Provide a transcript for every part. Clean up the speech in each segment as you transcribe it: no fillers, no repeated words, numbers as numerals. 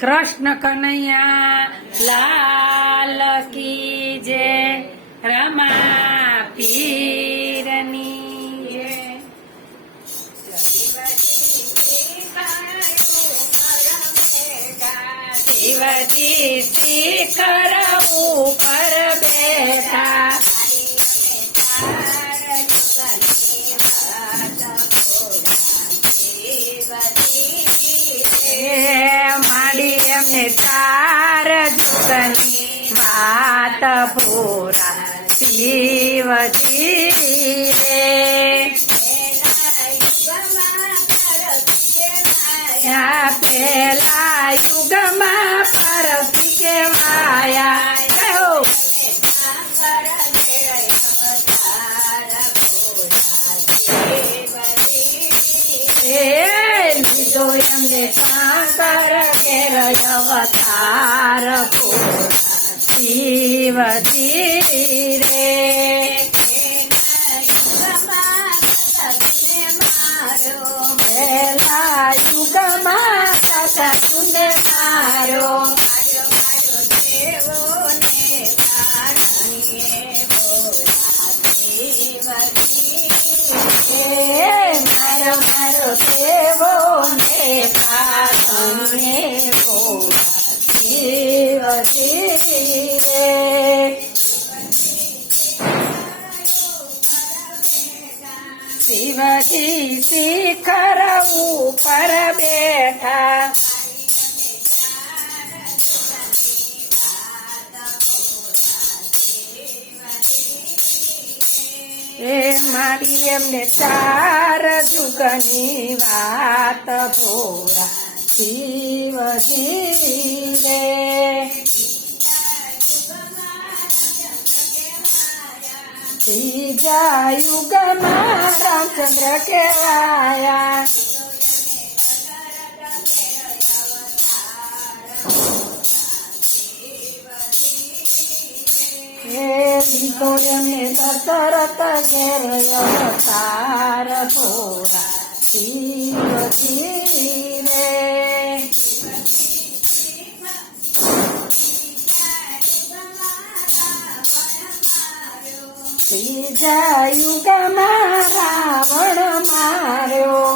કૃષ્ણ કનૈયા લાલ કી જય, રમા પીરની જય. શિવજી શિખર ઉપર બેઠા, માંડી એમને ચાર જુગની વાત પૂરા શિવજી રે. પેલા યુગમાં પરથી કેવાયા કહો, લીધો એમને શંકર ઘેર અવતાર પૂરા શિવજી રે. પેલા યુગમાં દાદા તુને મારો, મારો મારો દેવો ને કારણે પૂરા શિવજી રે. શિવજી શિખર ઉપર બેઠા, મારી એમને ચાર જુગની વાત પૂરા શિવજી રે. ત્રીજા યુગમાં રામચંદ્ર કહેવાયા, લીધો એમને દશરથ ઘેર અવતાર પૂરા શિવજી રે. ત્રીજા યુગમાં રાવણ માર્યો,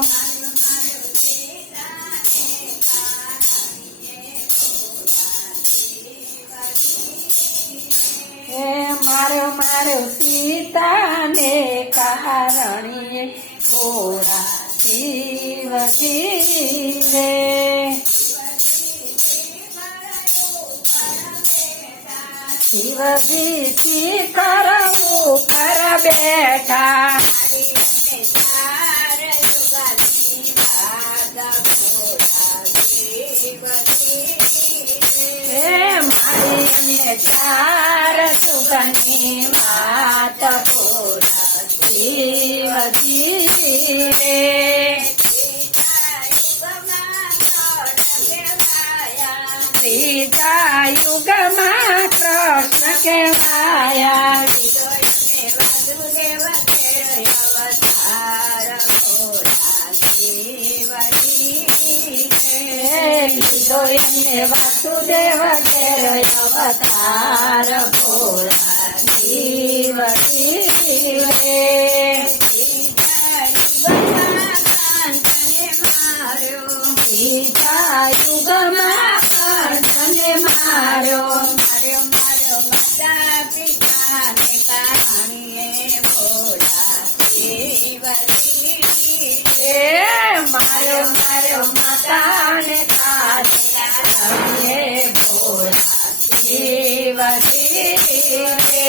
માર્યો માર્યો સીતાને કારણીએ પૂરા શિવજી રે. શિવજી શિખર ઉપર બેઠા, મારી અને ચાર જુગની વાત પૂરા શિવજી રે. ત્રીજા યુગમાં કૃષ્ણ કહેવાયા, લીધો એમને વાસુદેવ ઘેર અવતાર પૂરા શિવજી રે. ત્રીજા યુગમાં કંસને માર્યો, માતા પિતાને કારણીએ પૂરા શિવજી રે. માર્યો માર્યો માતાને કારણે પૂરા શિવજી રે.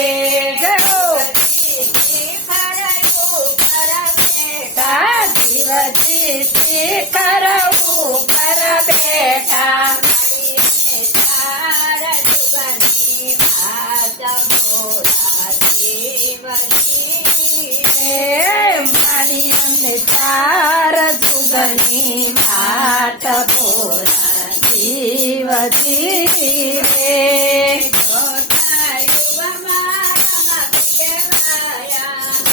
શિવજી શિખર ઉપર બેઠા, મારી અમને ચાર જુગની વાત પૂરા શિવજી રે.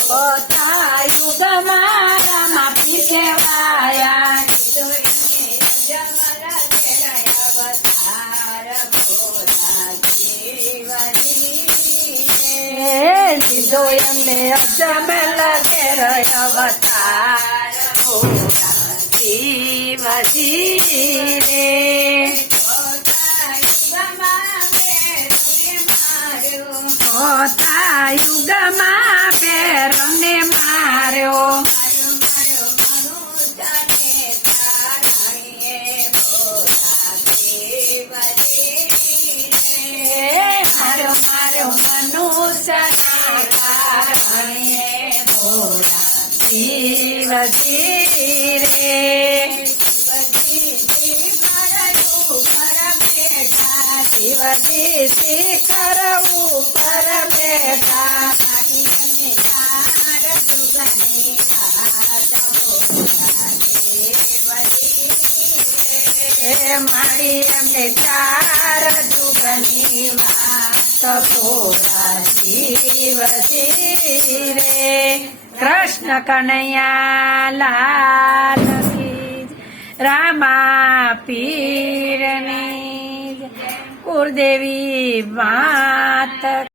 ચોથા યુગમાં રામા પી કહેવાયા, દીધો એમને અજમલ ઘેર અવતાર ભોળા શિવજી રે હોતા યુગમાં બેરને માર્યો માર્યો માર્યો મનુષ્યને કારણે ભોળા શિવજી રે શિવજી શિખર ઉપર બેઠા મારી એમને ચાર જુગની વાત ભોળા શિવજી રે કૃષ્ણ કનૈયા લાલ કી રામા પીરની કુળદેવી માત